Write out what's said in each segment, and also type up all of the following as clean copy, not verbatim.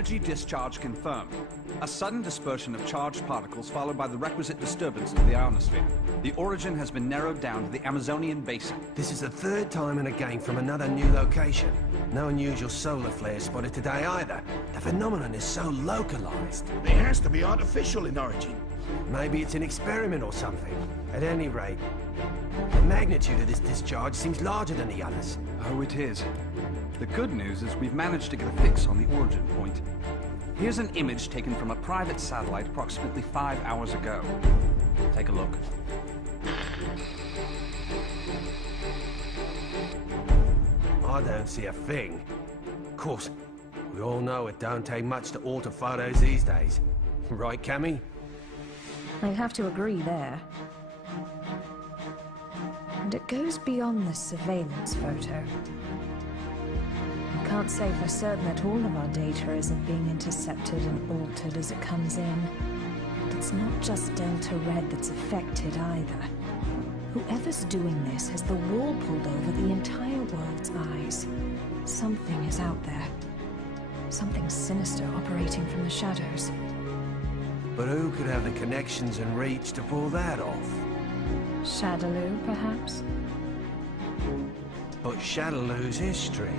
Energy discharge confirmed. A sudden dispersion of charged particles followed by the requisite disturbance to the ionosphere. The origin has been narrowed down to the Amazonian basin. This is the third time in a game from another new location. No unusual solar flares spotted today either. The phenomenon is so localized. It has to be artificial in origin. Maybe it's an experiment or something. At any rate, the magnitude of this discharge seems larger than the others. Oh, it is. The good news is we've managed to get a fix on the origin point. Here's an image taken from a private satellite approximately 5 hours ago. Take a look. I don't see a thing. Of course, we all know it don't take much to alter photos these days. Right, Cammy? I'd have to agree there. And it goes beyond the surveillance photo. I can't say for certain that all of our data isn't being intercepted and altered as it comes in. But it's not just Delta Red that's affected either. Whoever's doing this has the wool pulled over the entire world's eyes. Something is out there. Something sinister operating from the shadows. But who could have the connections and reach to pull that off? Shadaloo, perhaps? But Shadaloo's history.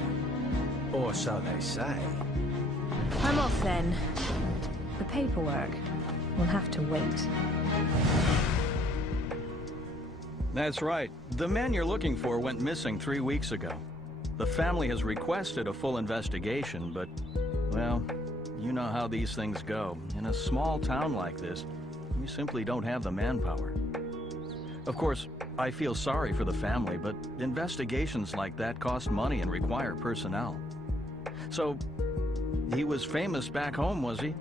Or so they say. I'm off then. The paperwork will have to wait. That's right. The man you're looking for went missing 3 weeks ago. The family has requested a full investigation, but, well, you know how these things go. In a small town like this, we simply don't have the manpower. Of course, I feel sorry for the family, but investigations like that cost money and require personnel. So, he was famous back home, was he?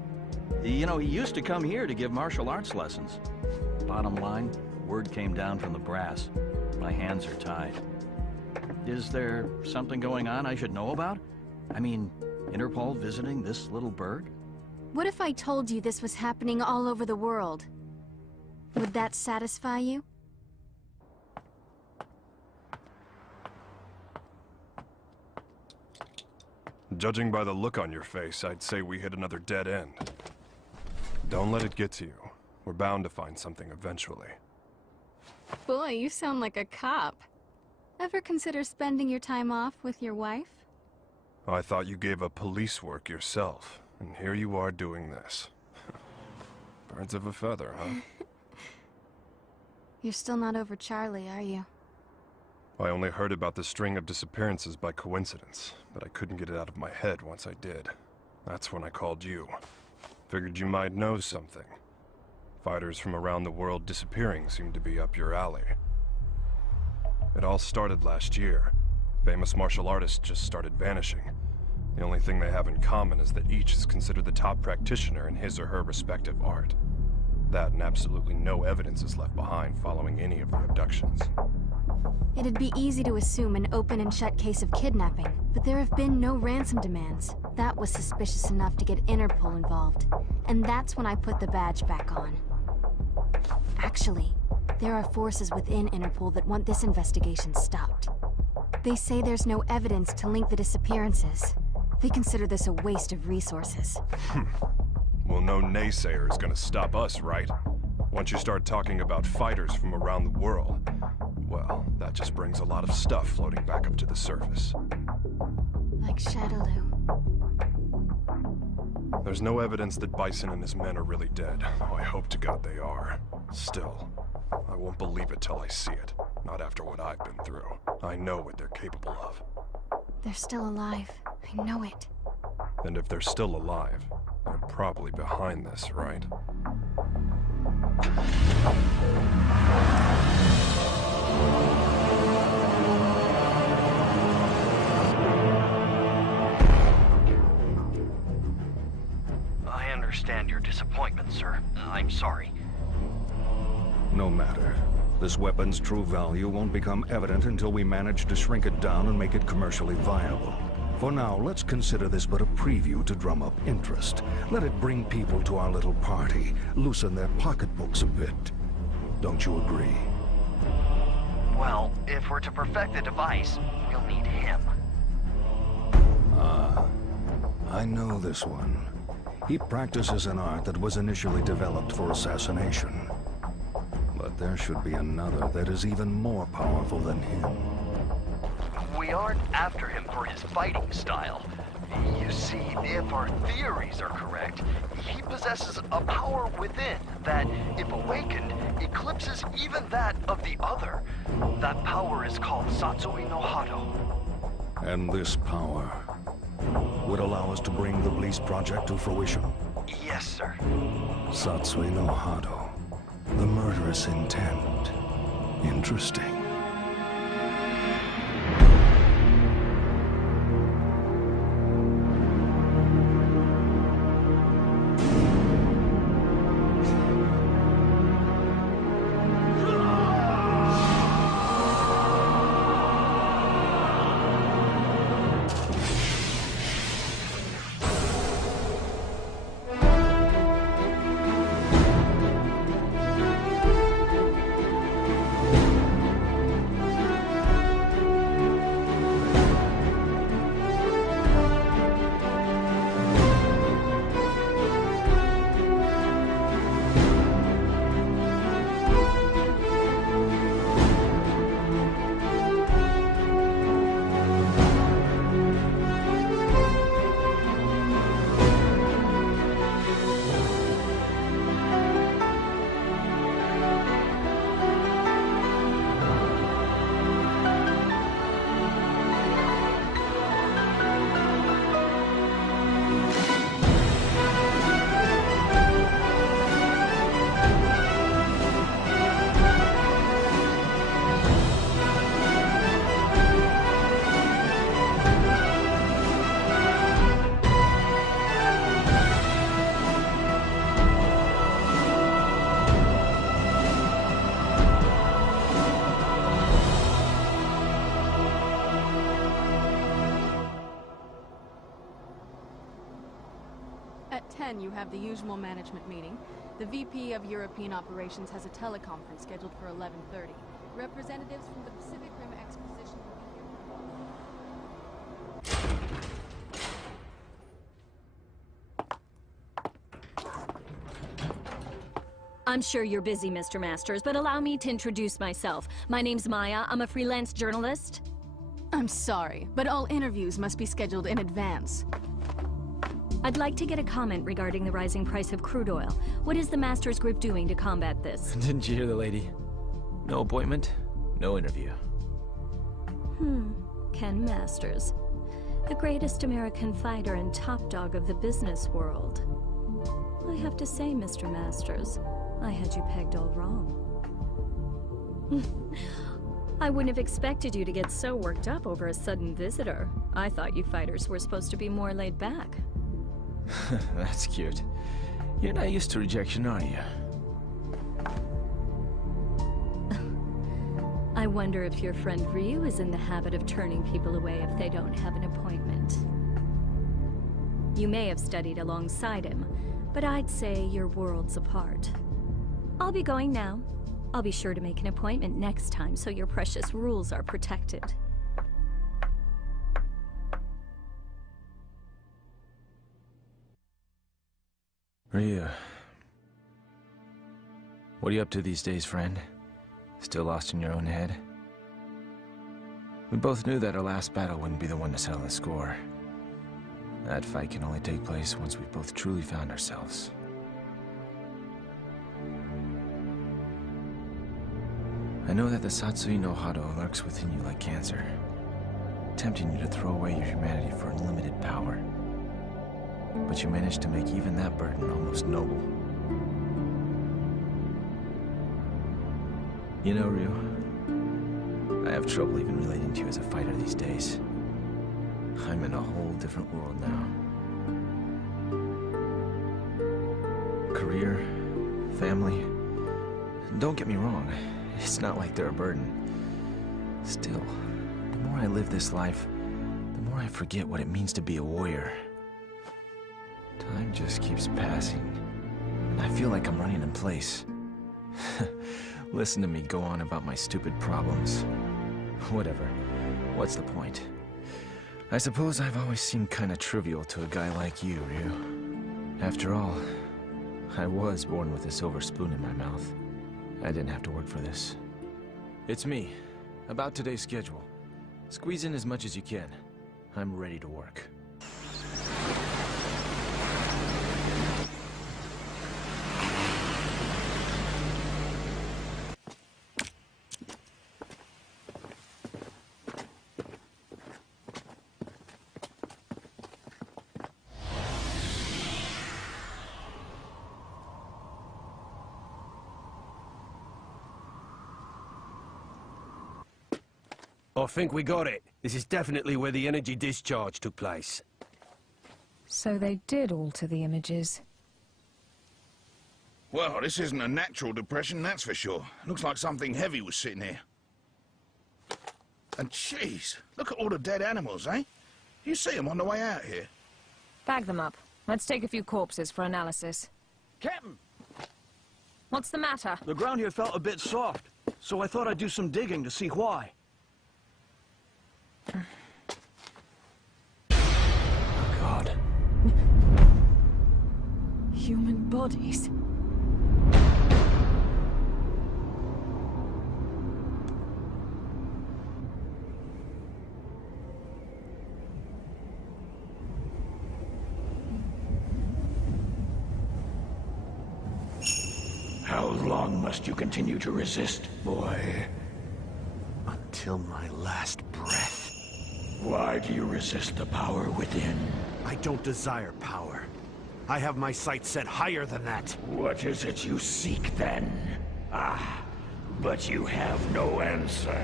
You know, he used to come here to give martial arts lessons. Bottom line, word came down from the brass. My hands are tied. Is there something going on I should know about? I mean, Interpol visiting this little burg? What if I told you this was happening all over the world? Would that satisfy you? Judging by the look on your face, I'd say we hit another dead end. Don't let it get to you. We're bound to find something eventually. Boy, you sound like a cop. Ever consider spending your time off with your wife? I thought you gave up police work yourself, and here you are doing this. Birds of a feather, huh? You're still not over Charlie, are you? I only heard about the string of disappearances by coincidence, but I couldn't get it out of my head once I did. That's when I called you. Figured you might know something. Fighters from around the world disappearing seemed to be up your alley. It all started last year. Famous martial artists just started vanishing. The only thing they have in common is that each is considered the top practitioner in his or her respective art. That and absolutely no evidence is left behind following any of the abductions. It'd be easy to assume an open and shut case of kidnapping, but there have been no ransom demands. That was suspicious enough to get Interpol involved. And that's when I put the badge back on. Actually, there are forces within Interpol that want this investigation stopped. They say there's no evidence to link the disappearances. They consider this a waste of resources. Well, no naysayer is gonna stop us, right? Once you start talking about fighters from around the world, well, that just brings a lot of stuff floating back up to the surface. Like Shadaloo. There's no evidence that Bison and his men are really dead. Oh, I hope to God they are. Still, I won't believe it till I see it. Not after what I've been through. I know what they're capable of. They're still alive. I know it. And if they're still alive, they're probably behind this, right? I understand your disappointment, sir. I'm sorry. No matter. This weapon's true value won't become evident until we manage to shrink it down and make it commercially viable. For now, let's consider this but a preview to drum up interest. Let it bring people to our little party, loosen their pocketbooks a bit. Don't you agree? Well, if we're to perfect the device, we'll need him. I I know this one. He practices an art that was initially developed for assassination. But there should be another that is even more powerful than him. We aren't after him for his fighting style. You see, if our theories are correct, he possesses a power within that, if awakened, eclipses even that of the other. That power is called Satsui no Hado. And this power would allow us to bring the Bliss project to fruition. Yes, sir. Satsui no Hado. The murderous intent. Interesting. At 10, you have the usual management meeting. The VP of European Operations has a teleconference scheduled for 11:30. Representatives from the Pacific Rim Exposition will be here. I'm sure you're busy, Mr. Masters, but allow me to introduce myself. My name's Maya. I'm a freelance journalist. I'm sorry, but all interviews must be scheduled in advance. I'd like to get a comment regarding the rising price of crude oil. What is the Masters Group doing to combat this? Didn't you hear the lady? No appointment, no interview. Ken Masters. The greatest American fighter and top dog of the business world. I have to say, Mr. Masters, I had you pegged all wrong. I wouldn't have expected you to get so worked up over a sudden visitor. I thought you fighters were supposed to be more laid back. That's cute. You're not used to rejection, are you? I wonder if your friend Ryu is in the habit of turning people away if they don't have an appointment. You may have studied alongside him, but I'd say you're worlds apart. I'll be going now. I'll be sure to make an appointment next time so your precious rules are protected. Ryu. What are you up to these days, friend? Still lost in your own head? We both knew that our last battle wouldn't be the one to settle the score. That fight can only take place once we've both truly found ourselves. I know that the Satsui no Hado lurks within you like cancer, tempting you to throw away your humanity for unlimited power. But you managed to make even that burden almost noble. You know, Ryu, I have trouble even relating to you as a fighter these days. I'm in a whole different world now. Career, family. Don't get me wrong, it's not like they're a burden. Still, the more I live this life, the more I forget what it means to be a warrior. Time just keeps passing, and I feel like I'm running in place. Listen to me go on about my stupid problems. Whatever. What's the point? I suppose I've always seemed kinda trivial to a guy like you, Ryu. After all, I was born with a silver spoon in my mouth. I didn't have to work for this. It's me. About today's schedule. Squeeze in as much as you can. I'm ready to work. I think we got it. This is definitely where the energy discharge took place. So they did alter the images. Well, this isn't a natural depression, that's for sure. Looks like something heavy was sitting here. And jeez, look at all the dead animals, eh? You see them on the way out here. Bag them up. Let's take a few corpses for analysis. Captain! What's the matter? The ground here felt a bit soft, so I thought I'd do some digging to see why. Oh, God. Human bodies. How long must you continue to resist, boy? Until my last breath. Why do you resist the power within? I don't desire power. I have my sights set higher than that. What is it you seek, then? Ah, but you have no answer.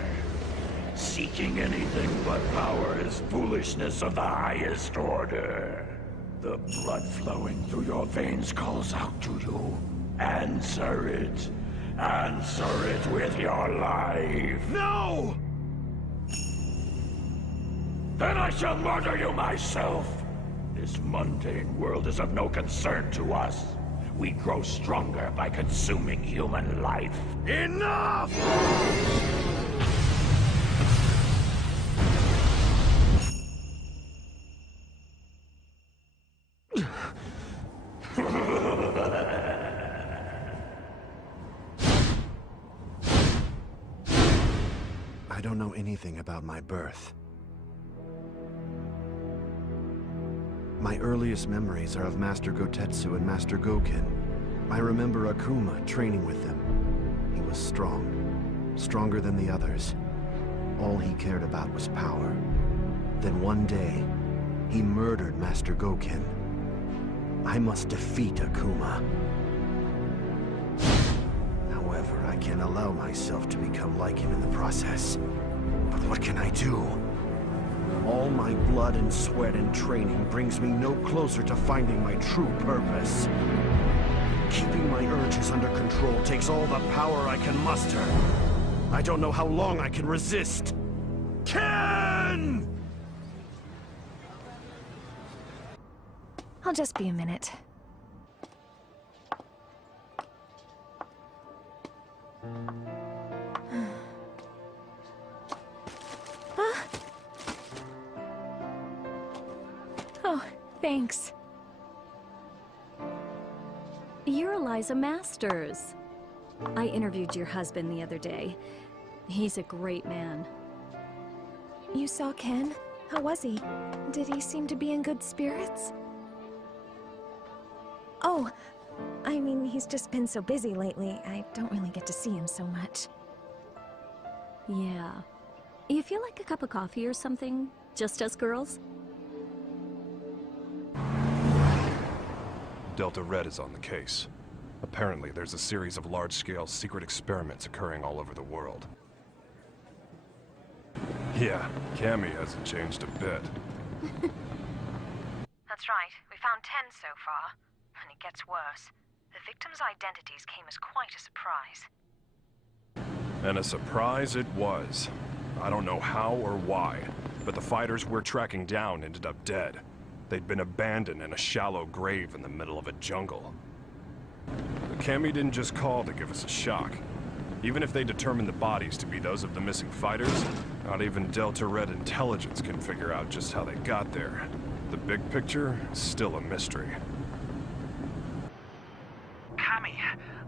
Seeking anything but power is foolishness of the highest order. The blood flowing through your veins calls out to you. Answer it. Answer it with your life. No! Then I shall murder you myself. This mundane world is of no concern to us. We grow stronger by consuming human life. Enough! I don't know anything about my birth. My earliest memories are of Master Gotetsu and Master Goken. I remember Akuma training with them. He was strong, stronger than the others. All he cared about was power. Then one day, he murdered Master Goken. I must defeat Akuma. However, I can't allow myself to become like him in the process. But what can I do? All my blood and sweat and training brings me no closer to finding my true purpose. Keeping my urges under control takes all the power I can muster. I don't know how long I can resist. Ken! I'll just be a minute. Oh, thanks. You're Eliza Masters. I interviewed your husband the other day. He's a great man. You saw Ken? How was he? Did he seem to be in good spirits? Oh, I mean, he's just been so busy lately. I don't really get to see him so much. Yeah. You feel like a cup of coffee or something? Just us girls? Delta Red is on the case. Apparently, there's a series of large-scale secret experiments occurring all over the world. Yeah, Cammy hasn't changed a bit. That's right. We found 10 so far. And it gets worse. The victims' identities came as quite a surprise. And a surprise it was. I don't know how or why, but the fighters we're tracking down ended up dead. They'd been abandoned in a shallow grave in the middle of a jungle. But Cammy didn't just call to give us a shock. Even if they determine the bodies to be those of the missing fighters, not even Delta Red intelligence can figure out just how they got there. The big picture is still a mystery. Cammy,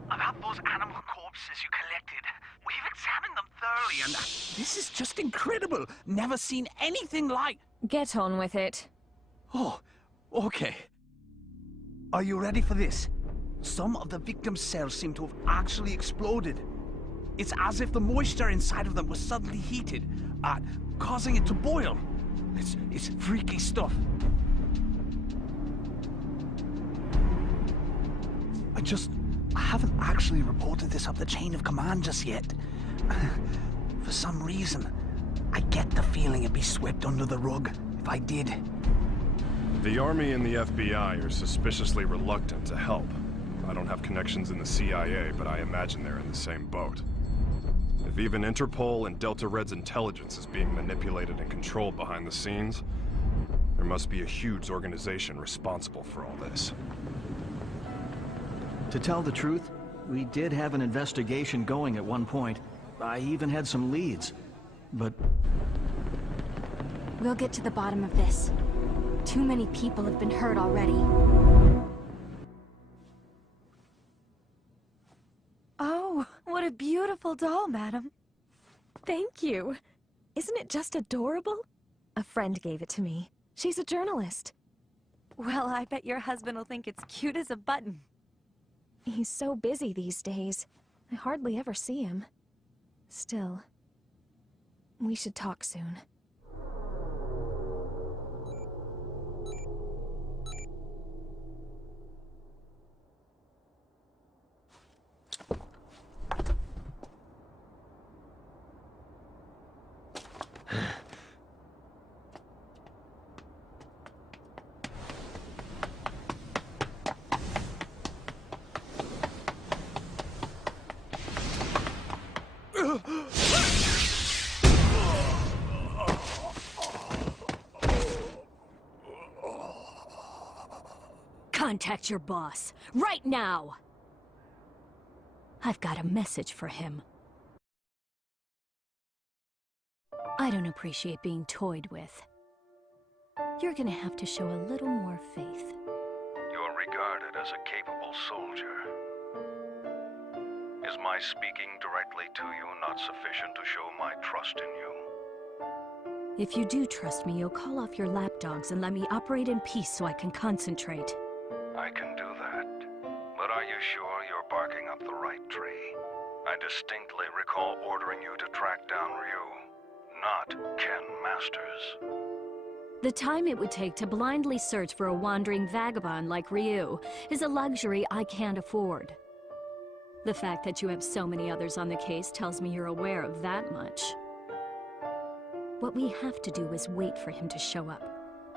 about those animal corpses you collected. We've examined them thoroughly and... This is just incredible. Never seen anything like... Get on with it. Oh, okay. Are you ready for this? Some of the victims' cells seem to have actually exploded. It's as if the moisture inside of them was suddenly heated, causing it to boil. It's freaky stuff. I haven't actually reported this up the chain of command just yet. For some reason, I get the feeling it'd be swept under the rug if I did. The Army and the FBI are suspiciously reluctant to help. I don't have connections in the CIA, but I imagine they're in the same boat. If even Interpol and Delta Red's intelligence is being manipulated and controlled behind the scenes, there must be a huge organization responsible for all this. To tell the truth, we did have an investigation going at one point. I even had some leads, but... We'll get to the bottom of this. Too many people have been hurt already. Oh, what a beautiful doll, madam. Thank you. Isn't it just adorable? A friend gave it to me. She's a journalist. Well, I bet your husband will think it's cute as a button. He's so busy these days. I hardly ever see him. Still, we should talk soon. Contact your boss, right now! I've got a message for him. I don't appreciate being toyed with. You're gonna have to show a little more faith. You're regarded as a capable soldier. Is my speaking directly to you not sufficient to show my trust in you? If you do trust me, you'll call off your lapdogs and let me operate in peace so I can concentrate. I can do that. But are you sure you're barking up the right tree? I distinctly recall ordering you to track down Ryu, not Ken Masters. The time it would take to blindly search for a wandering vagabond like Ryu is a luxury I can't afford. The fact that you have so many others on the case tells me you're aware of that much. What we have to do is wait for him to show up.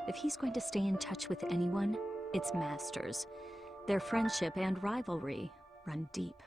If he's going to stay in touch with anyone, it's Masters. Their friendship and rivalry run deep.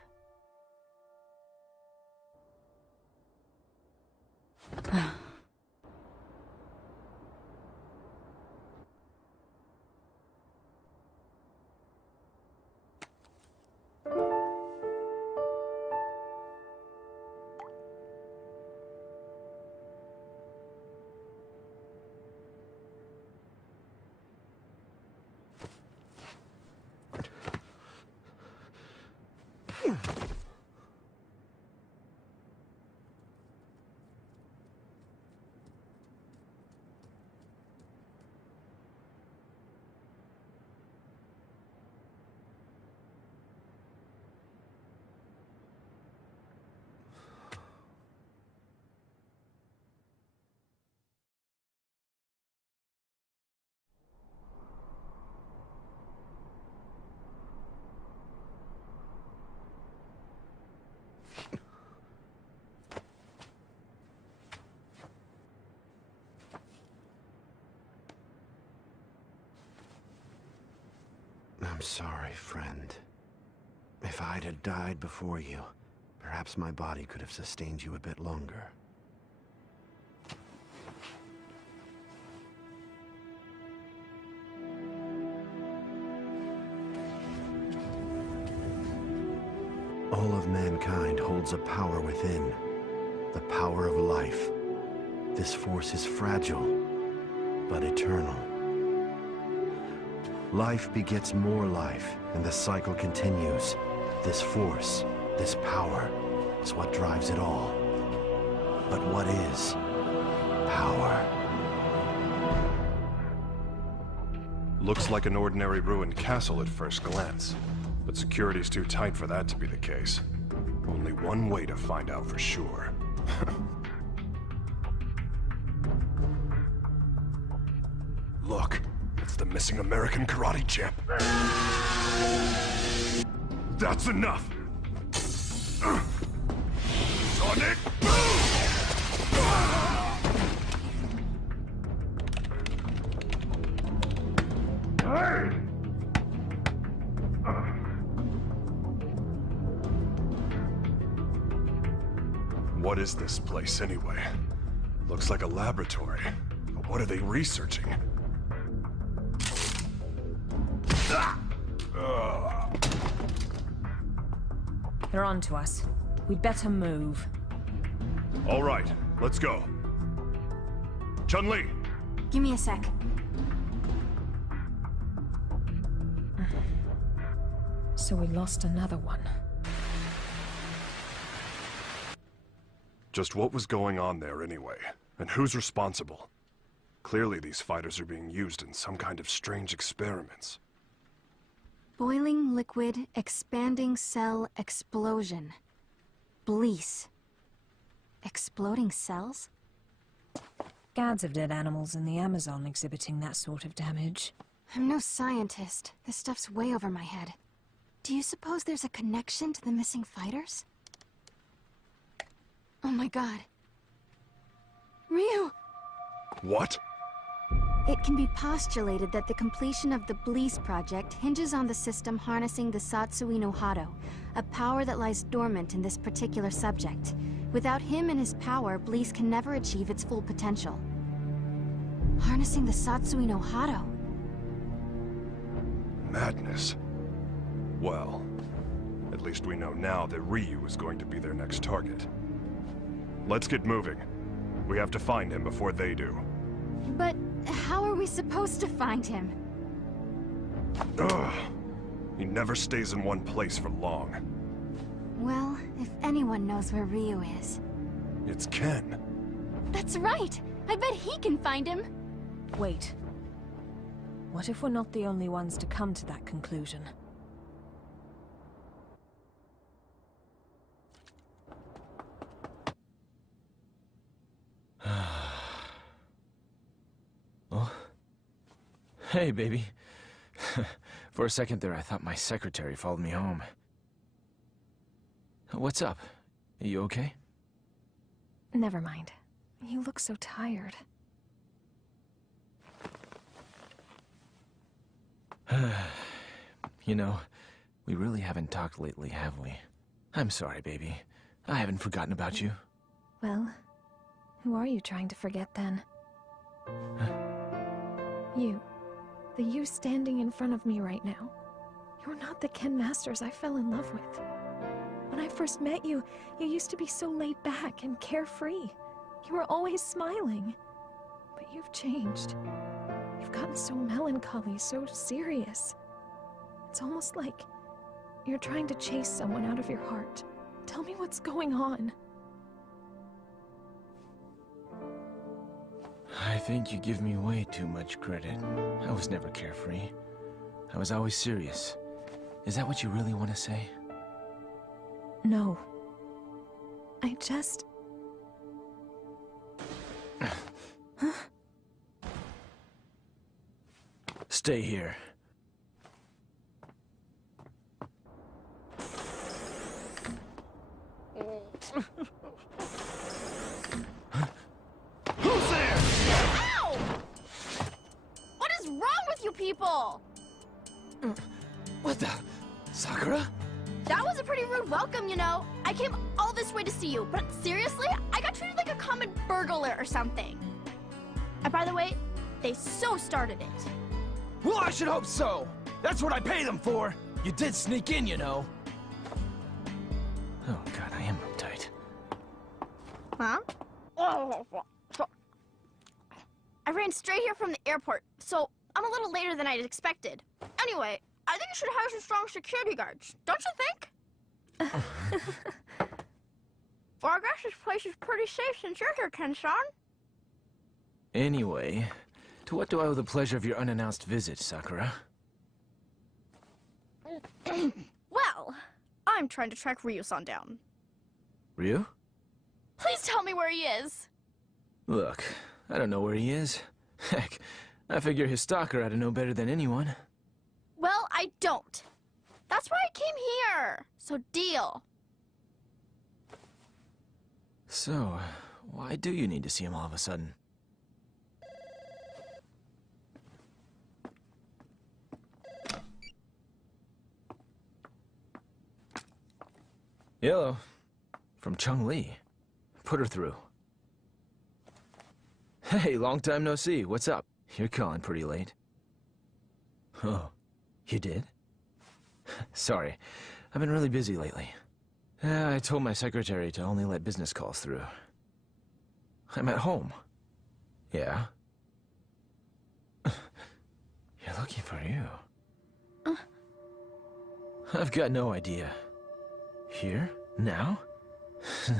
I'm sorry, friend. If I'd have died before you, perhaps my body could have sustained you a bit longer. All of mankind holds a power within. The power of life. This force is fragile, but eternal. Life begets more life, and the cycle continues. This force, this power, is what drives it all. But what is power? Looks like an ordinary ruined castle at first glance, but security's too tight for that to be the case. Only one way to find out for sure. Look, it's the missing American karate champ. That's enough! Sonic boom! Hey! What is this place anyway? Looks like a laboratory. But what are they researching? They're on to us. We'd better move. All right, let's go. Chun-Li! Give me a sec. So we lost another one. Just what was going on there anyway? And who's responsible? Clearly these fighters are being used in some kind of strange experiments. Boiling liquid, expanding cell, explosion. Blease. Exploding cells? Guards of dead animals in the Amazon exhibiting that sort of damage. I'm no scientist. This stuff's way over my head. Do you suppose there's a connection to the missing fighters? Oh my god. Ryu! What? It can be postulated that the completion of the Blease project hinges on the system harnessing the Satsui no Hado, a power that lies dormant in this particular subject. Without him and his power, Blease can never achieve its full potential. Harnessing the Satsui no Hado. Madness. Well, at least we know now that Ryu is going to be their next target. Let's get moving. We have to find him before they do. But how are we supposed to find him? Ugh. He never stays in one place for long. Well, if anyone knows where Ryu is... It's Ken. That's right! I bet he can find him! Wait. What if we're not the only ones to come to that conclusion? Oh? Hey, baby. For a second there, I thought my secretary followed me home. What's up? Are you okay? Never mind. You look so tired. You know, we really haven't talked lately, have we? I'm sorry, baby. I haven't forgotten about you. Well, who are you trying to forget then? You. The you standing in front of me right now. You're not the Ken Masters I fell in love with. When I first met you, you used to be so laid back and carefree. You were always smiling. But you've changed. You've gotten so melancholy, so serious. It's almost like you're trying to chase someone out of your heart. Tell me what's going on. I think you give me way too much credit. I was never carefree. I was always serious. Is that what you really want to say? No. I just... Huh? Stay here. Who's there? Ow! What is wrong with you people? What the? Sakura? That was a pretty rude welcome, you know. I came all this way to see you, but seriously, I got treated like a common burglar or something. And by the way, they so started it. Well, I should hope so. That's what I pay them for. You did sneak in, you know. Oh god, I am uptight. Huh? So, I ran straight here from the airport, so I'm a little later than I'd expected. Anyway, I think you should hire some strong security guards, don't you think? Well, I guess this place is pretty safe since you're here, Ken-san. Anyway, to what do I owe the pleasure of your unannounced visit, Sakura? Well, I'm trying to track Ryu-san down. Ryu? Please tell me where he is. Look, I don't know where he is. Heck, I figure his stalker ought to know better than anyone. Well, I don't. That's why I came here. So deal. So, why do you need to see him all of a sudden? Hello. From Chung-Li. Put her through. Hey, long time no see. What's up? You're calling pretty late. Oh, you did? Sorry, I've been really busy lately. I told my secretary to only let business calls through. I'm at home. Yeah? You're looking for you. I've got no idea. Here? Now?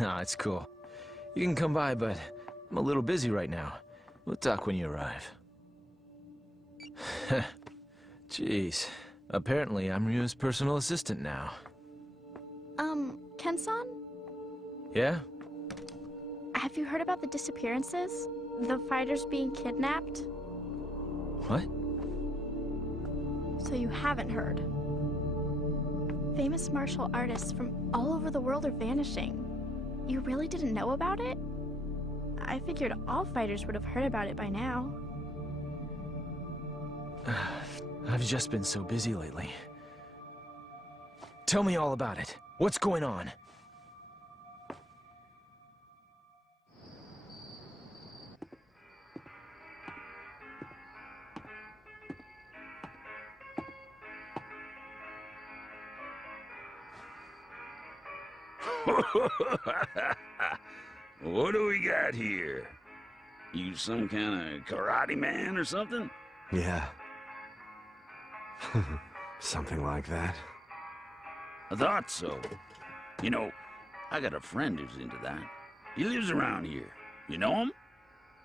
Nah, it's cool. You can come by, but I'm a little busy right now. We'll talk when you arrive. Jeez. Apparently, I'm Ryu's personal assistant now. Ken-san? Yeah? Have you heard about the disappearances? The fighters being kidnapped? What? So you haven't heard. Famous martial artists from all over the world are vanishing. You really didn't know about it? I figured all fighters would have heard about it by now. I've just been so busy lately. Tell me all about it. What's going on? What do we got here? You some kind of karate man or something? Yeah. Something like that. I thought so. You know, I got a friend who's into that. He lives around here. You know him?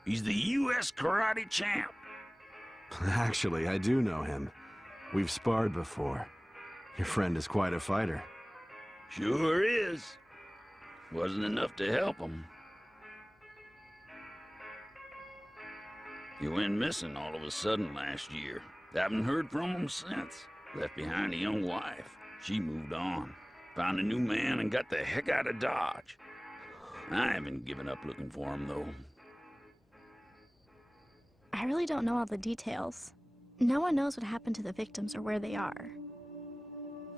He's the U.S. karate champ. Actually, I do know him. We've sparred before. Your friend is quite a fighter. Sure is. Wasn't enough to help him. He went missing all of a sudden last year. Haven't heard from him since. Left behind a young wife. She moved on. Found a new man and got the heck out of Dodge. I haven't given up looking for him, though. I really don't know all the details. No one knows what happened to the victims or where they are.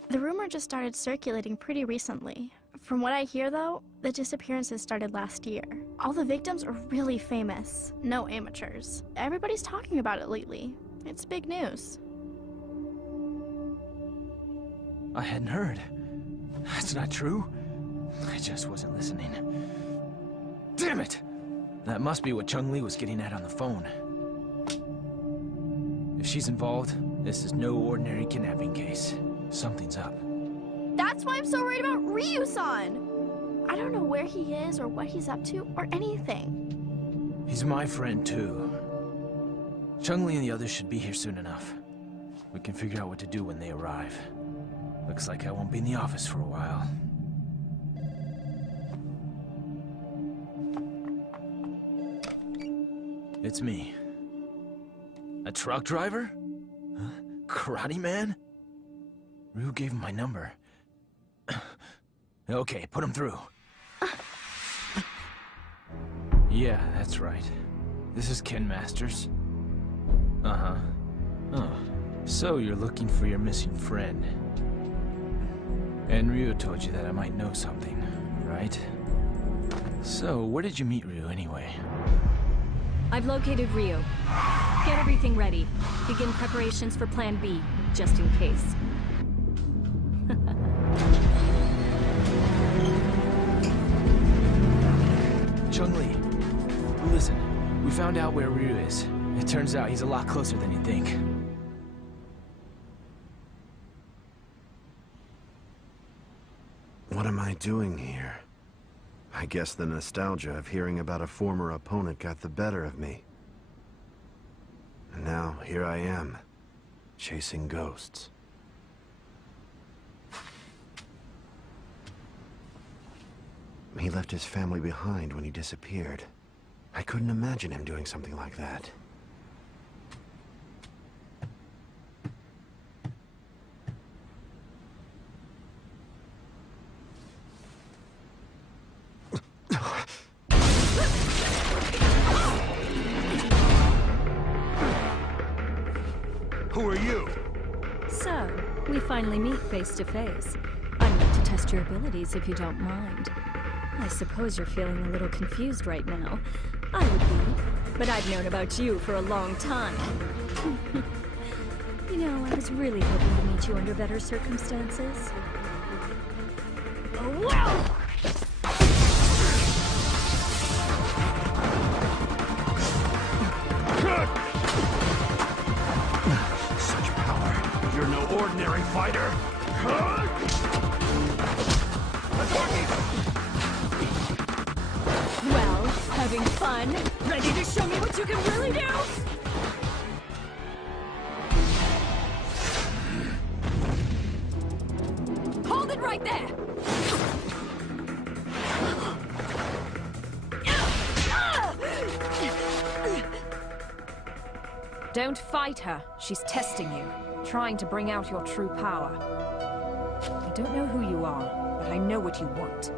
The rumor just started circulating pretty recently. From what I hear, though, the disappearances started last year. All the victims are really famous, no amateurs. Everybody's talking about it lately. It's big news. I hadn't heard. That's not true. I just wasn't listening. Damn it! That must be what Chung-Li was getting at on the phone. If she's involved, this is no ordinary kidnapping case. Something's up. That's why I'm so worried about Ryu-san! I don't know where he is or what he's up to or anything. He's my friend, too. Chung-Li and the others should be here soon enough. We can figure out what to do when they arrive. Looks like I won't be in the office for a while. It's me. A truck driver? Huh? Karate man? Ryu gave him my number. Okay, put him through. Yeah, that's right. This is Ken Masters. Uh-huh. Oh, so you're looking for your missing friend. And Ryu told you that I might know something, right? So, where did you meet Ryu anyway? I've located Ryu. Get everything ready. Begin preparations for Plan B, just in case. Chun-Li. Listen, we found out where Ryu is. It turns out he's a lot closer than you think. What am I doing here? I guess the nostalgia of hearing about a former opponent got the better of me. And now, here I am, chasing ghosts. He left his family behind when he disappeared. I couldn't imagine him doing something like that. Who are you? So, we finally meet face to face. I'd like to test your abilities if you don't mind. I suppose you're feeling a little confused right now. I would be, but I've known about you for a long time. You know, I was really hoping to meet you under better circumstances. Oh, well! Such power. You're no ordinary fighter. Well, having fun? Ready to show me what you can really do? Hold it right there! Don't fight her. She's testing you, trying to bring out your true power. I don't know who you are, but I know what you want.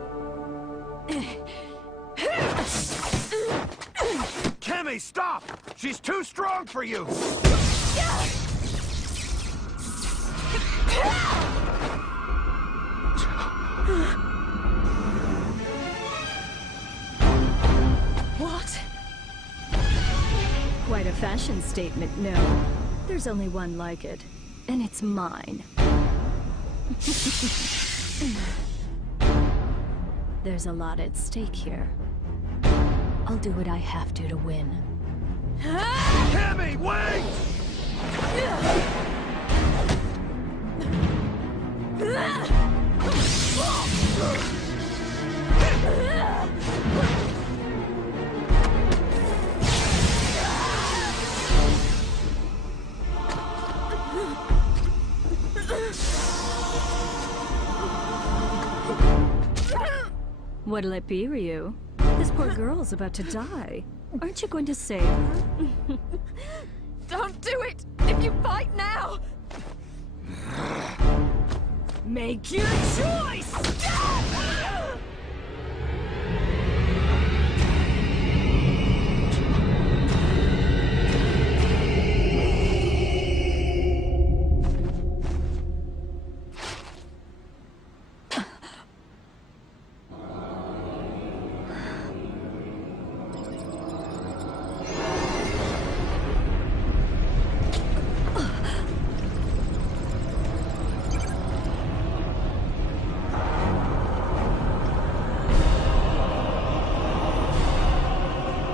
Cammy, stop! She's too strong for you! What? Quite a fashion statement, no. There's only one like it, and it's mine. There's a lot at stake here. I'll do what I have to win. Cammy, wait! What'll it be, Ryu? This poor girl's about to die. Aren't you going to save her? Don't do it! If you fight now! Make your choice!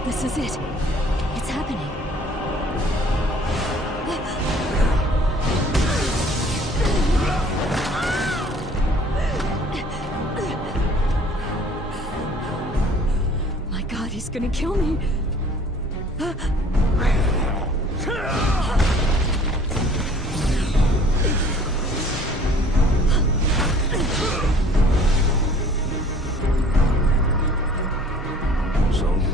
This is it. It's happening. My God, he's gonna kill me.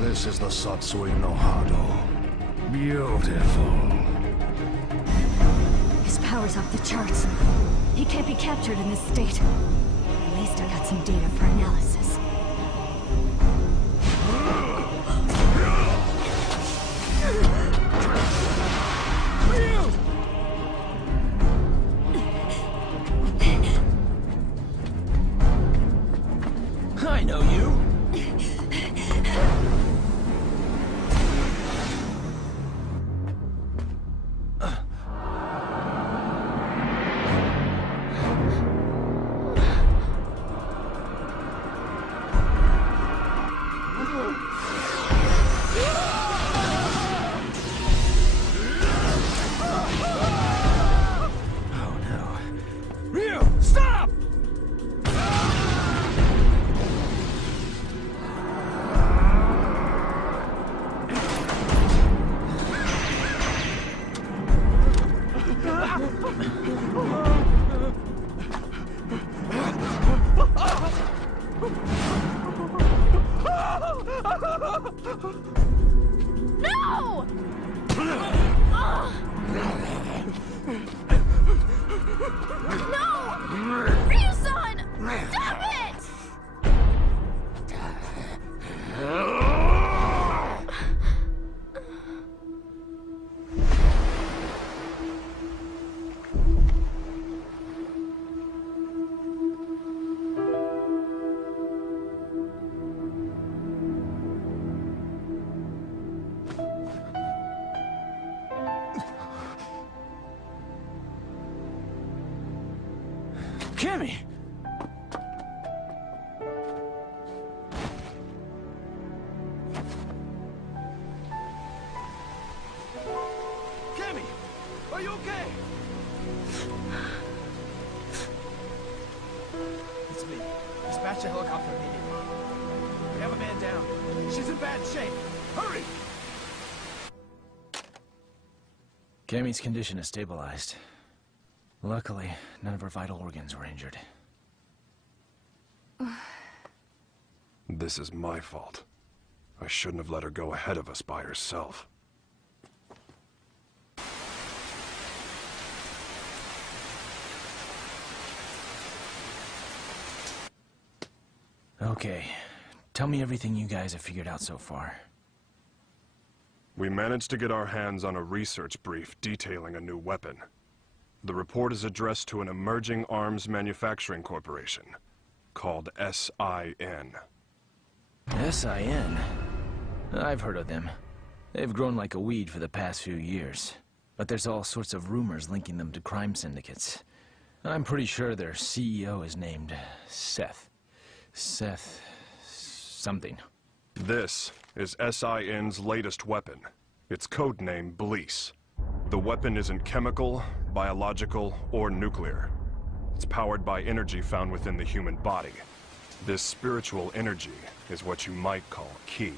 This is the Satsui no Hado. Beautiful. His power's off the charts. He can't be captured in this state. At least I got some data for analysis. I know you. Cammy! Cammy! Are you okay? It's me. Dispatch a helicopter immediately. We have a man down. She's in bad shape. Hurry! Cammy's condition is stabilized. Luckily, none of her vital organs were injured. This is my fault. I shouldn't have let her go ahead of us by herself. Okay. Tell me everything you guys have figured out so far. We managed to get our hands on a research brief detailing a new weapon. The report is addressed to an emerging arms manufacturing corporation called SIN. SIN? I've heard of them. They've grown like a weed for the past few years. But there's all sorts of rumors linking them to crime syndicates. I'm pretty sure their CEO is named Seth. Seth... something. This is SIN's latest weapon. Its codename Bleece. The weapon isn't chemical, biological, or nuclear. It's powered by energy found within the human body. This spiritual energy is what you might call ki.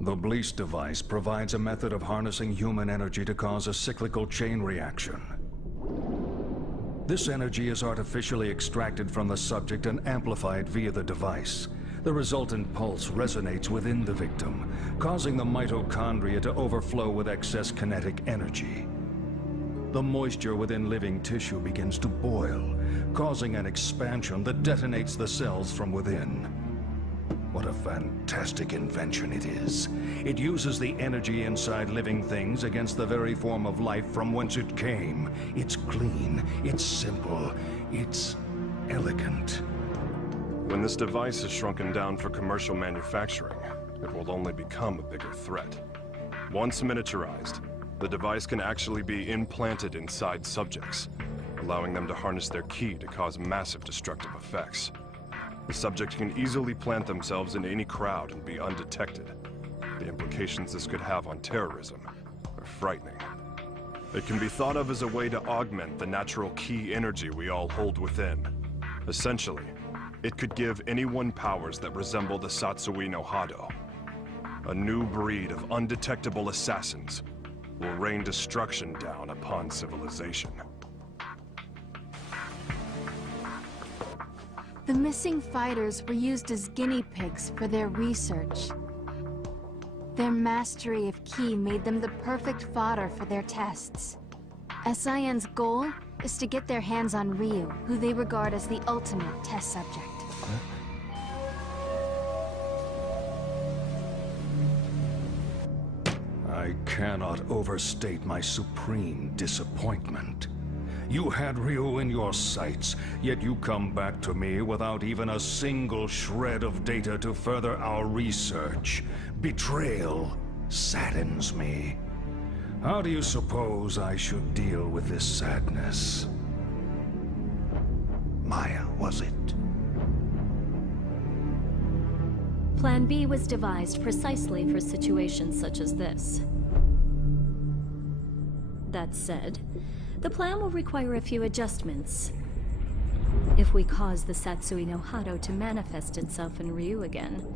The Bleece device provides a method of harnessing human energy to cause a cyclical chain reaction. This energy is artificially extracted from the subject and amplified via the device. The resultant pulse resonates within the victim, causing the mitochondria to overflow with excess kinetic energy. The moisture within living tissue begins to boil, causing an expansion that detonates the cells from within. What a fantastic invention it is. It uses the energy inside living things against the very form of life from whence it came. It's clean, it's simple, it's elegant. When this device is shrunken down for commercial manufacturing, it will only become a bigger threat. Once miniaturized, the device can actually be implanted inside subjects, allowing them to harness their ki to cause massive destructive effects. The subject can easily plant themselves in any crowd and be undetected. The implications this could have on terrorism are frightening. It can be thought of as a way to augment the natural ki energy we all hold within. Essentially, it could give anyone powers that resemble the Satsui no Hado. A new breed of undetectable assassins will rain destruction down upon civilization. The missing fighters were used as guinea pigs for their research. Their mastery of ki made them the perfect fodder for their tests. SIN's goal is to get their hands on Ryu, who they regard as the ultimate test subject. I cannot overstate my supreme disappointment. You had Ryu in your sights, yet you come back to me without even a single shred of data to further our research. Betrayal saddens me. How do you suppose I should deal with this sadness? Maya, was it? Plan B was devised precisely for situations such as this. That said, the plan will require a few adjustments. If we cause the Satsui no Hado to manifest itself in Ryu again,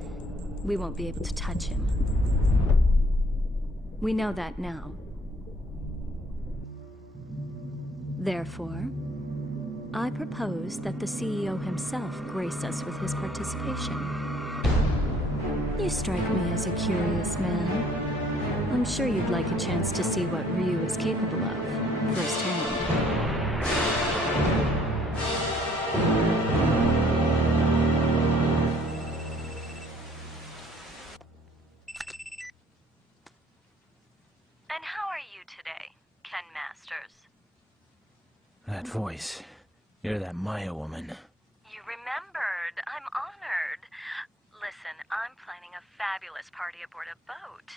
we won't be able to touch him. We know that now. Therefore, I propose that the CEO himself grace us with his participation. You strike me as a curious man. I'm sure you'd like a chance to see what Ryu is capable of, firsthand. And how are you today, Ken Masters? That voice. You're that Maya woman. You remembered. I'm honored. Listen, I'm planning a fabulous party aboard a boat.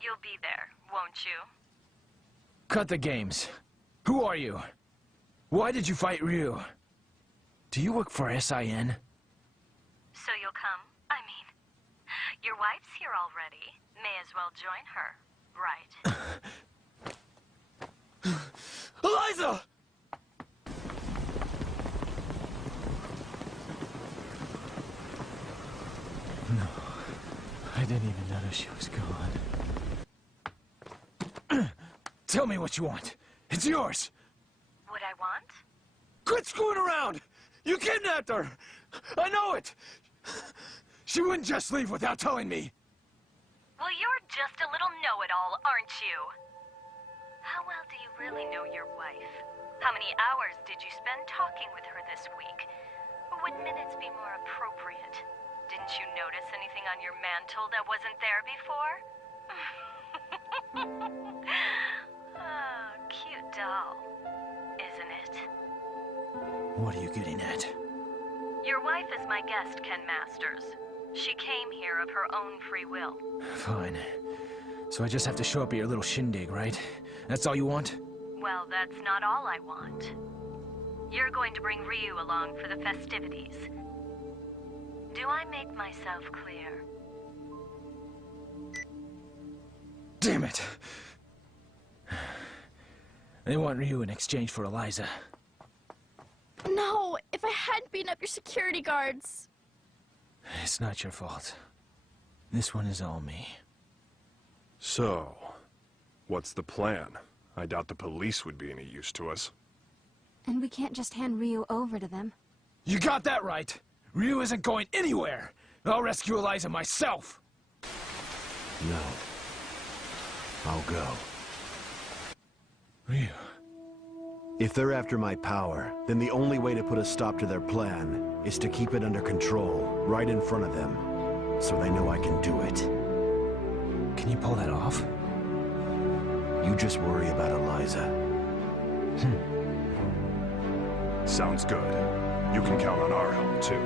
You'll be there, won't you? Cut the games. Who are you? Why did you fight Ryu? Do you work for SIN? So you'll come? I mean, your wife's here already. May as well join her, right? Eliza! No, I didn't even notice she was gone. Tell me what you want. It's yours. What I want? Quit screwing around! You kidnapped her! I know it! She wouldn't just leave without telling me. Well, you're just a little know-it-all, aren't you? How well do you really know your wife? How many hours did you spend talking with her this week? Or would minutes be more appropriate? Didn't you notice anything on your mantle that wasn't there before? Oh, cute doll, isn't it? What are you getting at? Your wife is my guest, Ken Masters. She came here of her own free will. Fine. So I just have to show up at your little shindig, right? That's all you want? Well, that's not all I want. You're going to bring Ryu along for the festivities. Do I make myself clear? Damn it! They want Ryu in exchange for Eliza. No! If I hadn't beaten up your security guards! It's not your fault. This one is all me. So, what's the plan? I doubt the police would be any use to us. And we can't just hand Ryu over to them. You got that right! Ryu isn't going anywhere! I'll rescue Eliza myself! No. I'll go. Ryu. If they're after my power, then the only way to put a stop to their plan is to keep it under control, right in front of them, so they know I can do it. Can you pull that off? You just worry about Eliza. Sounds good. You can count on our help, too.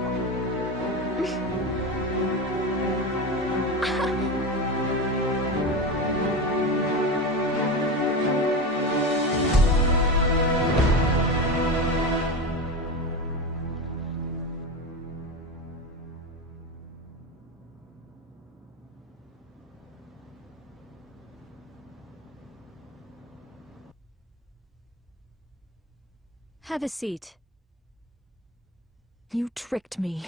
Have a seat. You tricked me.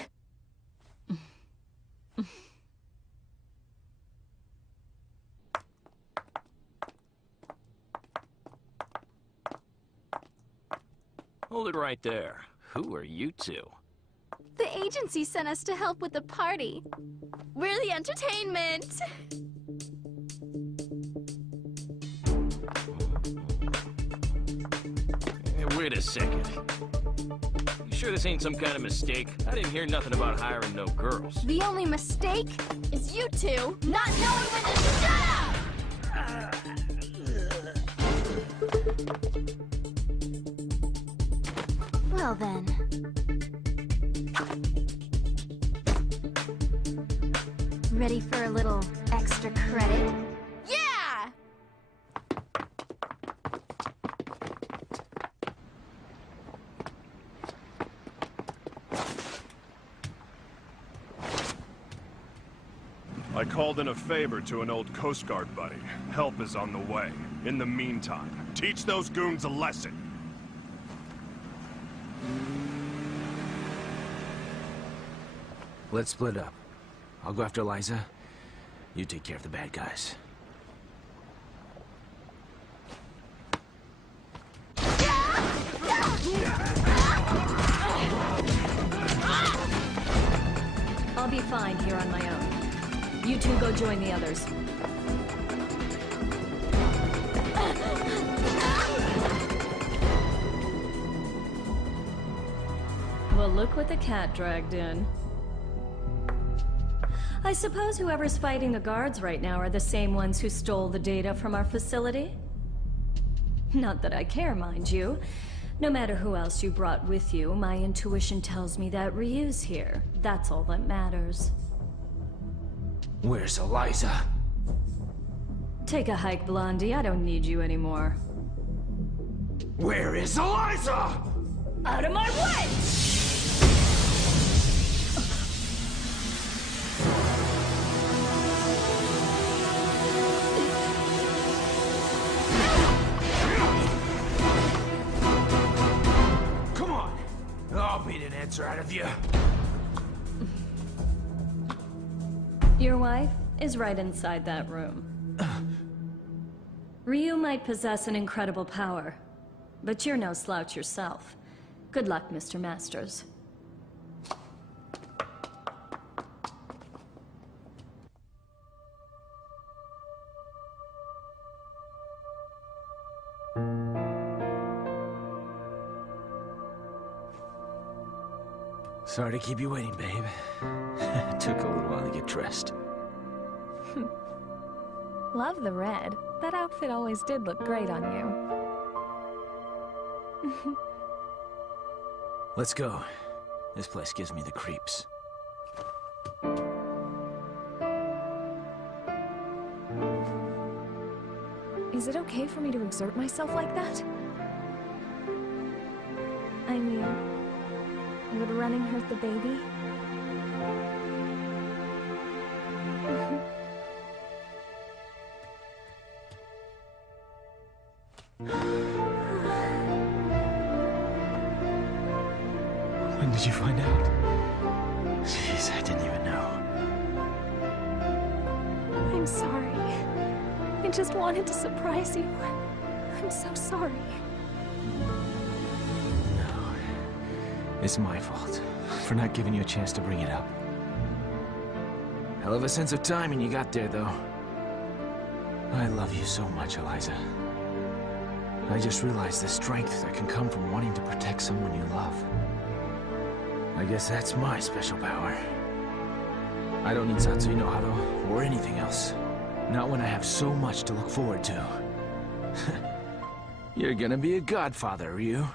Hold it right there. Who are you two? The agency sent us to help with the party. We're the entertainment! Wait a second. You sure this ain't some kind of mistake? I didn't hear nothing about hiring no girls. The only mistake is you two not knowing when to shut up! Well then. Ready for a little extra credit? Yeah! I called in a favor to an old Coast Guard buddy. Help is on the way. In the meantime, teach those goons a lesson. Let's split up. I'll go after Eliza. You take care of the bad guys. I'll be fine here on my own. You two go join the others. Well, look what the cat dragged in. I suppose whoever's fighting the guards right now are the same ones who stole the data from our facility? Not that I care, mind you. No matter who else you brought with you, my intuition tells me that Ryu's here. That's all that matters. Where's Eliza? Take a hike, Blondie. I don't need you anymore. Where is Eliza? Out of my way! Come on! I'll beat an answer out of you. Your wife is right inside that room. Ryu might possess an incredible power, but you're no slouch yourself. Good luck, Mr. Masters. Sorry to keep you waiting, babe. It took a little while to get dressed. Love the red. That outfit always did look great on you. Let's go. This place gives me the creeps. Is it okay for me to exert myself like that? I mean, would running hurt the baby? When did you find out? Jeez, I didn't even know. I'm sorry. I just wanted to surprise you. I'm so sorry. It's my fault for not giving you a chance to bring it up. Hell of a sense of timing you got there, though. I love you so much, Eliza. I just realized the strength that can come from wanting to protect someone you love. I guess that's my special power. I don't need Satsui no Hado or anything else. Not when I have so much to look forward to. You're gonna be a godfather, Ryu.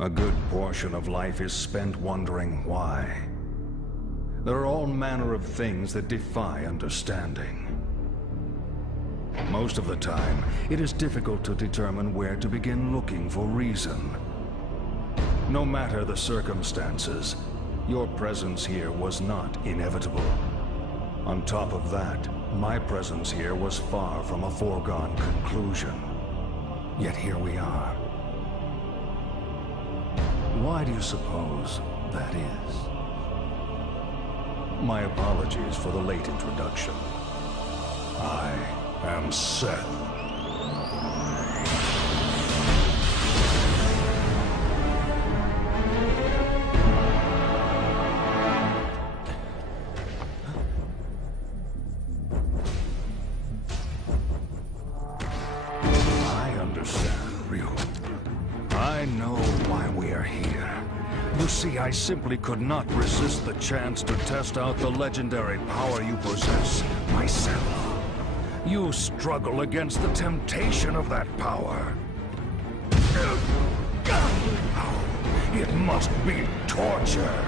A good portion of life is spent wondering why. There are all manner of things that defy understanding. Most of the time, it is difficult to determine where to begin looking for reason. No matter the circumstances, your presence here was not inevitable. On top of that, my presence here was far from a foregone conclusion. Yet here we are. Why do you suppose that is? My apologies for the late introduction. I am Seth. I understand, Ryu. I know why we are here. You see, I simply could not resist the chance to test out the legendary power you possess myself. You struggle against the temptation of that power. It must be torture.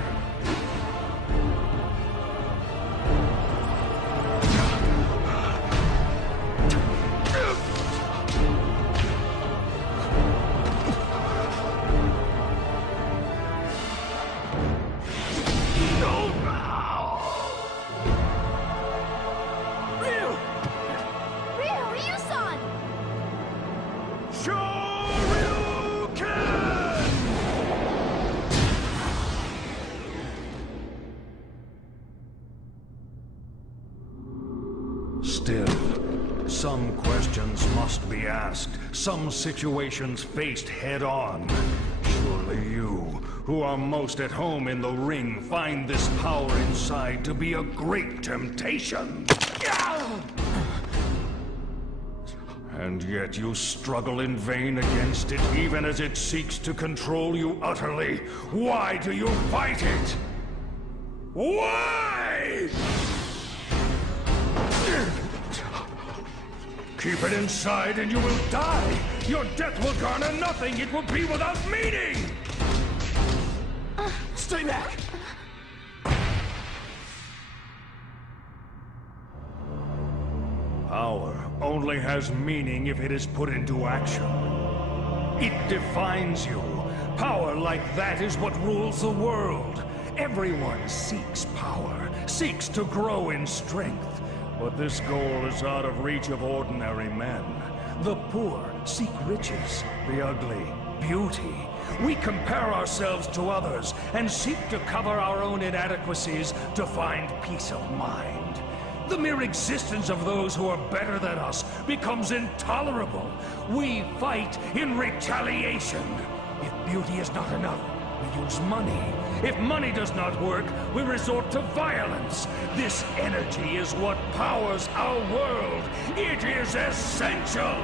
Still, some questions must be asked, some situations faced head-on. Surely you, who are most at home in the ring, find this power inside to be a great temptation. And yet you struggle in vain against it, even as it seeks to control you utterly. Why do you fight it? Why? Keep it inside and you will die! Your death will garner nothing! It will be without meaning! Stay back! Power only has meaning if it is put into action. It defines you. Power like that is what rules the world. Everyone seeks power, seeks to grow in strength. But this goal is out of reach of ordinary men. The poor seek riches, the ugly, beauty. We compare ourselves to others and seek to cover our own inadequacies to find peace of mind. The mere existence of those who are better than us becomes intolerable. We fight in retaliation. If beauty is not enough, we use money. If money does not work, we resort to violence. This energy is what powers our world. It is essential.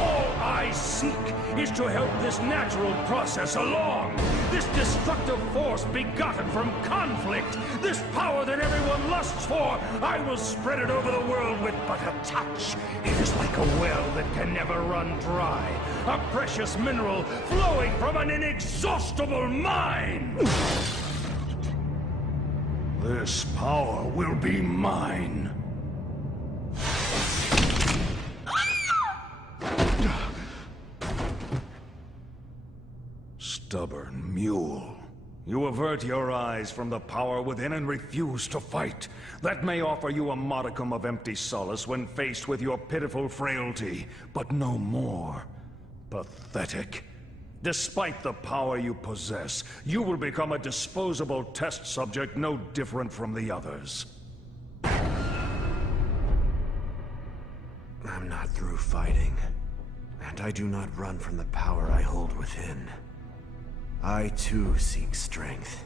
All I seek is to help this natural process along. This destructive force begotten from conflict. This power that everyone lusts for. I will spread it over the world with but a touch. It is like a well that can never run dry. A precious mineral flowing from an inexhaustible mine. This power will be mine. Stubborn mule. You avert your eyes from the power within and refuse to fight. That may offer you a modicum of empty solace when faced with your pitiful frailty, but no more. Pathetic. Despite the power you possess, you will become a disposable test subject no different from the others. I'm not through fighting, and I do not run from the power I hold within. I too seek strength.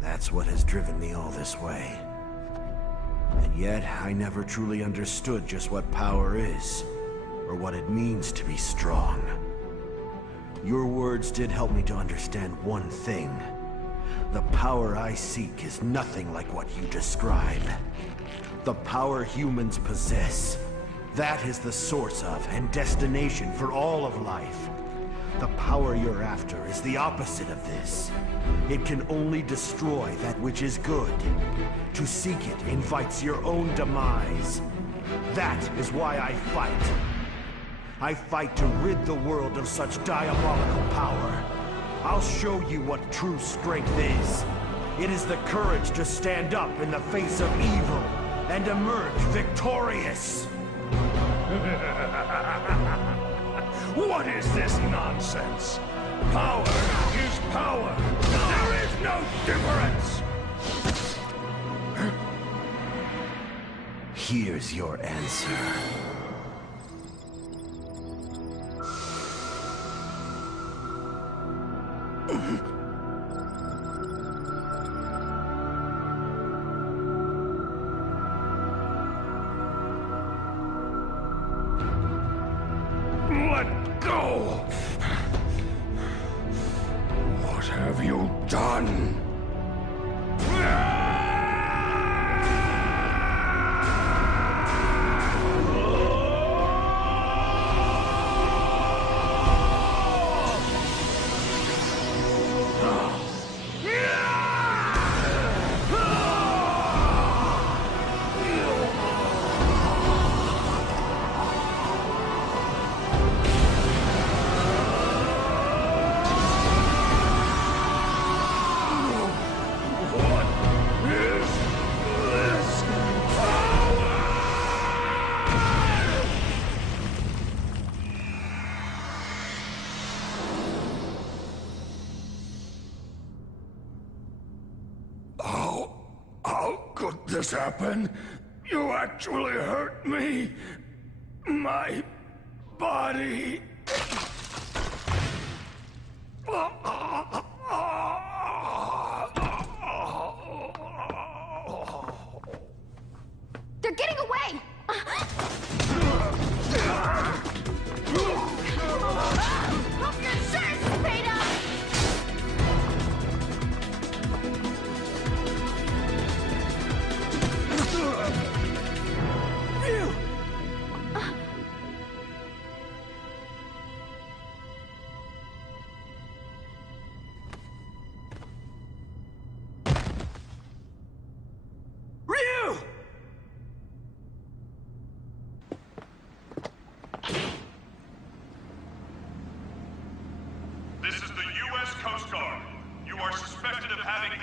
That's what has driven me all this way. And yet, I never truly understood just what power is, or what it means to be strong. Your words did help me to understand one thing. The power I seek is nothing like what you describe. The power humans possess. That is the source of and destination for all of life. The power you're after is the opposite of this. It can only destroy that which is good. To seek it invites your own demise. That is why I fight. I fight to rid the world of such diabolical power. I'll show you what true strength is. It is the courage to stand up in the face of evil and emerge victorious. What is this nonsense? Power is power. There is no difference. Here's your answer. Let go! What have you done? How could this happen? You actually hurt me. My body. They're getting away! Hope your insurance is paid up!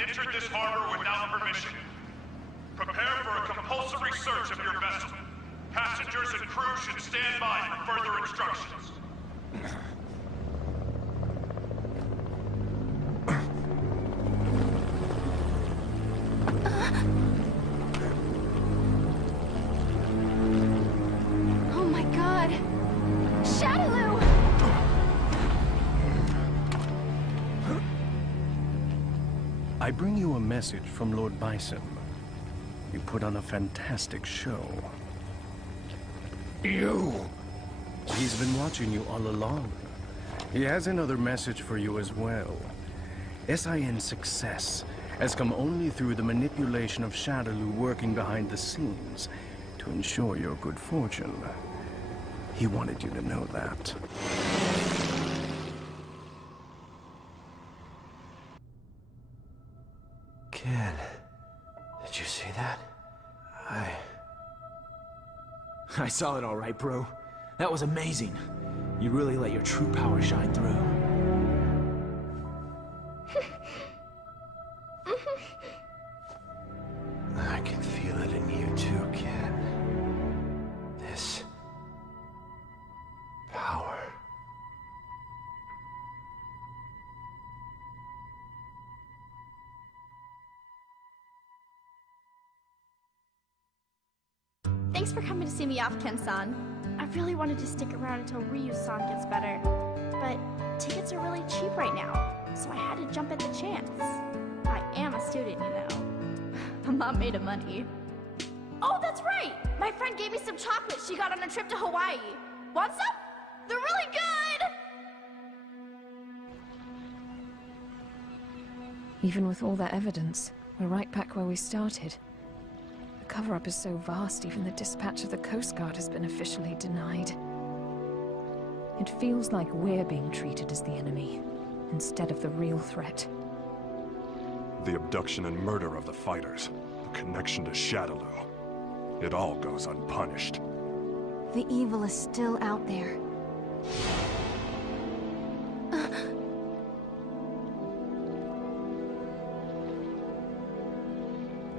entered this harbor without permission. Prepare for a compulsory search of your vessel. Passengers and crew should stand by for further instructions. Oh my god! Shadaloo! I bring you a message from Lord Bison. You put on a fantastic show. You! He's been watching you all along. He has another message for you as well. SIN's success has come only through the manipulation of Shadaloo working behind the scenes to ensure your good fortune. He wanted you to know that. Ken, did you see that? I saw it all right, bro. That was amazing. You really let your true power shine through. I can feel it in you too, Ken. This power. Thanks for coming to see me off, Ken-san. I really wanted to stick around until Ryu-san gets better, but tickets are really cheap right now, so I had to jump at the chance. I am a student, you know. I'm not made of money. Oh, that's right! My friend gave me some chocolates she got on a trip to Hawaii. Want some? They're really good! Even with all that evidence, we're right back where we started. The cover-up is so vast, even the dispatch of the Coast Guard has been officially denied. It feels like we're being treated as the enemy, instead of the real threat. The abduction and murder of the fighters, the connection to Shadaloo. It all goes unpunished. The evil is still out there.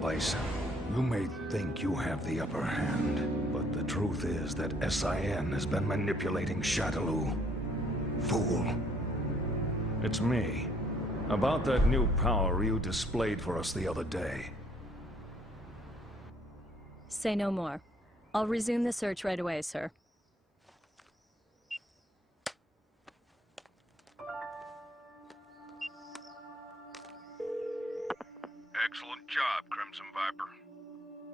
Bison, you may think you have the upper hand, but the truth is that SIN has been manipulating Shadaloo. Fool. It's me. About that new power you displayed for us the other day. Say no more. I'll resume the search right away, sir. Excellent job, Crimson Viper.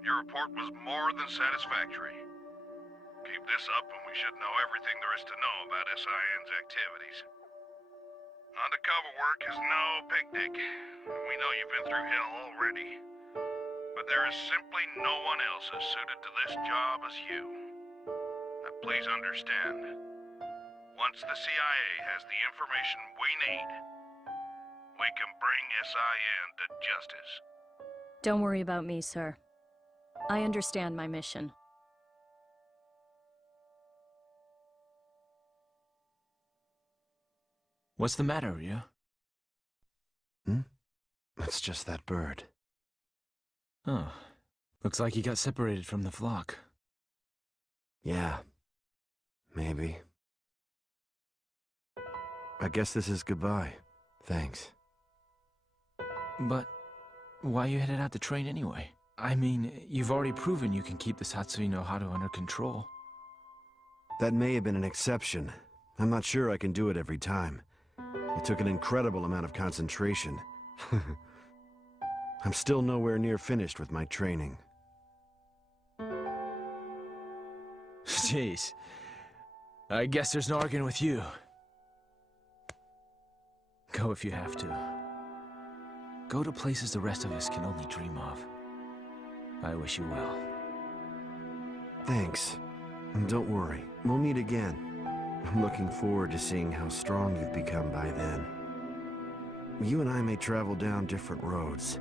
Your report was more than satisfactory. Keep this up and we should know everything there is to know about SIN's activities. Undercover work is no picnic. We know you've been through hell already. But there is simply no one else as suited to this job as you. Now please understand, once the CIA has the information we need, we can bring SIN to justice. Don't worry about me, sir. I understand my mission. What's the matter, Ryu? It's just that bird. Oh. Looks like he got separated from the flock. Yeah. Maybe. I guess this is goodbye. Thanks. But why you headed out to train anyway? I mean, you've already proven you can keep this Hatsui no Hado under control. That may have been an exception. I'm not sure I can do it every time. It took an incredible amount of concentration. I'm still nowhere near finished with my training. Jeez. I guess there's no arguing with you. Go if you have to. Go to places the rest of us can only dream of. I wish you well. Thanks. And don't worry, we'll meet again. I'm looking forward to seeing how strong you've become by then. You and I may travel down different roads,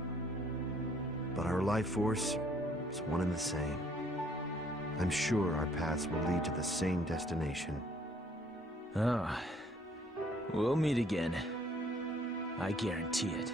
but our life force is one and the same. I'm sure our paths will lead to the same destination. Ah, we'll meet again. I guarantee it.